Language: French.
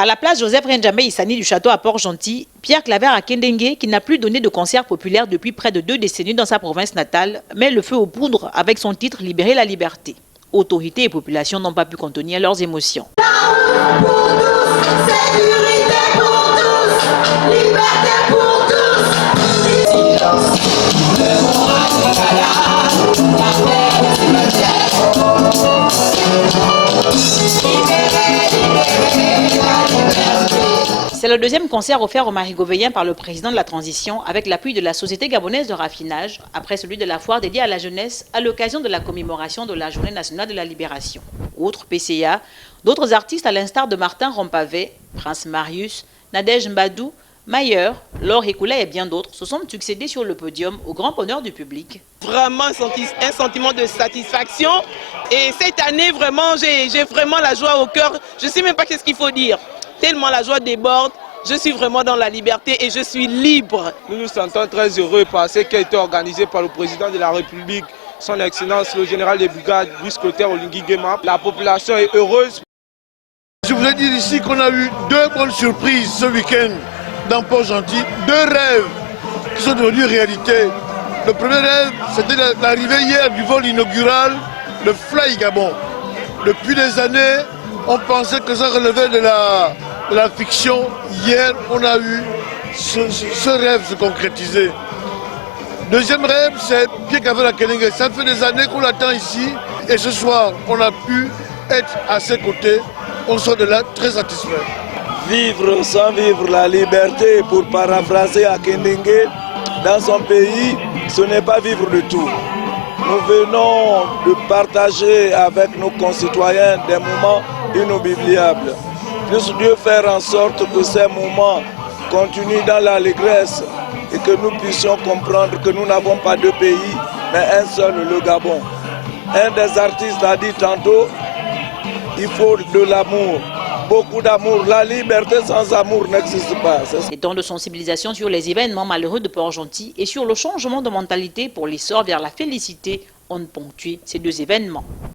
À la place Joseph Renjambe Issani du château à Port-Gentil, Pierre Claver à Kendengue, qui n'a plus donné de concert populaire depuis près de 2 décennies dans sa province natale, met le feu aux poudres avec son titre « Libérer la liberté ». Autorités et population n'ont pas pu contenir leurs émotions. C'est le deuxième concert offert aux Marigovéens par le président de la transition avec l'appui de la Société gabonaise de raffinage, après celui de la foire dédiée à la jeunesse à l'occasion de la commémoration de la Journée nationale de la libération. Outre PCA, d'autres artistes à l'instar de Martin Rompavé, Prince Marius, Nadège Mbadou, Mayer, Laure Ekoula et bien d'autres se sont succédés sur le podium au grand bonheur du public. Vraiment un sentiment de satisfaction et cette année vraiment j'ai vraiment la joie au cœur, je ne sais même pas qu'est-ce qu'il faut dire. Tellement la joie déborde, je suis vraiment dans la liberté et je suis libre. Nous nous sentons très heureux par ce qui a été organisé par le président de la République, son Excellence le général de brigade Brice Clotaire Olingi Nguema. La population est heureuse. Je voulais dire ici qu'on a eu 2 bonnes surprises ce week-end dans Port-Gentil, 2 rêves qui sont devenus réalité. Le premier rêve, c'était l'arrivée hier du vol inaugural de Fly Gabon. Depuis des années, on pensait que ça relevait de la fiction. Hier, on a eu ce rêve se concrétiser. Deuxième rêve, c'est Pierre Claver à Kendengue. Ça fait des années qu'on l'attend ici. Et ce soir, on a pu être à ses côtés. On sort de là très satisfait. Vivre sans vivre la liberté, pour paraphraser à Kendengue, dans son pays, ce n'est pas vivre du tout. Nous venons de partager avec nos concitoyens des moments inoubliables. Puisse Dieu faire en sorte que ces moments continuent dans l'allégresse et que nous puissions comprendre que nous n'avons pas 2 pays, mais un seul, le Gabon. Un des artistes a dit tantôt, il faut de l'amour. Beaucoup d'amour. La liberté sans amour n'existe pas. Des temps de sensibilisation sur les événements malheureux de Port-Gentil et sur le changement de mentalité pour l'essor vers la félicité ont ponctué ces 2 événements.